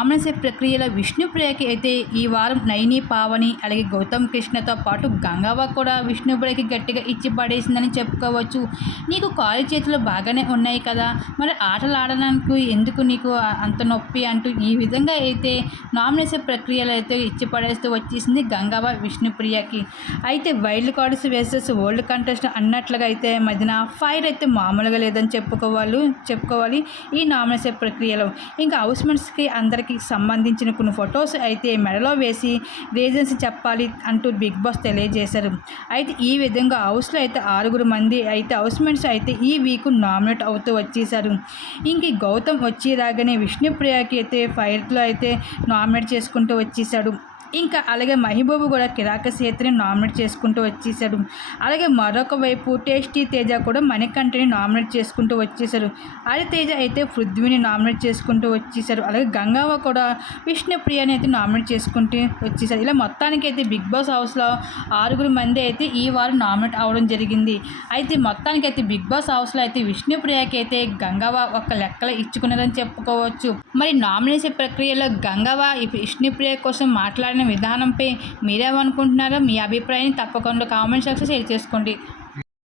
Nomination ప్రక్రియలో విష్ణుప్రియకి అయితే ఈ వారం నైని, పావని అలాగే గౌతమ్ కృష్ణతో పాటు గంగవ్వ కూడా విష్ణుప్రియకి గట్టిగా ఇచ్చి పడేసిందని చెప్పుకోవచ్చు. నీకు కాలు చేతులు బాగానే ఉన్నాయి కదా, మరి ఆటలు ఆడడానికి ఎందుకు నీకు అంత నొప్పి అంటూ ఈ విధంగా అయితే నామినేషన్ ప్రక్రియలో అయితే ఇచ్చి పడేస్తూ వచ్చేసింది గంగవ్వ విష్ణుప్రియకి. అయితే wild cards versus world contest అన్నట్లుగా అయితే మధ్యన ఫైర్ అయితే మామూలుగా లేదని చెప్పుకోవాలి ఈ నామినేషన్ ప్రక్రియలో. ఇంకా హౌస్మెంట్స్కి అందరికీ సంబంధించిన కొన్ని ఫొటోస్ అయితే మెడలో వేసి రీజన్స్ చెప్పాలి అంటూ బిగ్ బాస్ తెలియజేశారు. అయితే ఈ విధంగా హౌస్లో అయితే 6 మంది అయితే హౌస్మెంట్స్ అయితే ఈ వీక్ నామినేట్ అవుతూ వచ్చేసారు. ఇంక గౌతమ్ వచ్చి రాగానే విష్ణుప్రియకి అయితే ఫైర్లో అయితే నామినేట్ చేసుకుంటూ వచ్చేసాడు. ఇంకా అలాగే మహిబూబు కూడా కిరాక సీతని నామినేట్ చేసుకుంటూ వచ్చేసాడు. అలాగే మరొక వైపు టేస్టీ తేజ కూడా మణికంఠని నామినేట్ చేసుకుంటూ వచ్చేసారు. ఆది తేజ అయితే పృథ్వీని నామినేట్ చేసుకుంటూ వచ్చేసారు. అలాగే గంగవ్వ కూడా విష్ణుప్రియని అయితే నామినేట్ చేసుకుంటూ వచ్చేసారు. ఇలా మొత్తానికి అయితే బిగ్ బాస్ హౌస్లో 6 మంది అయితే ఈ వారం నామినేట్ అవ్వడం జరిగింది. అయితే మొత్తానికి అయితే బిగ్ బాస్ హౌస్లో అయితే విష్ణుప్రియకి అయితే గంగవ్వ ఒక లెక్కలు ఇచ్చుకున్నదని చెప్పుకోవచ్చు. మరి నామినేషన్ ప్రక్రియలో గంగవ్వ విష్ణుప్రియ కోసం మాట్లాడిన విధానంపై మీరేమనుకుంటున్నారో మీ అభిప్రాయాన్ని తప్పకుండా కామెంట్ సెక్షన్లో షేర్ చేసుకోండి.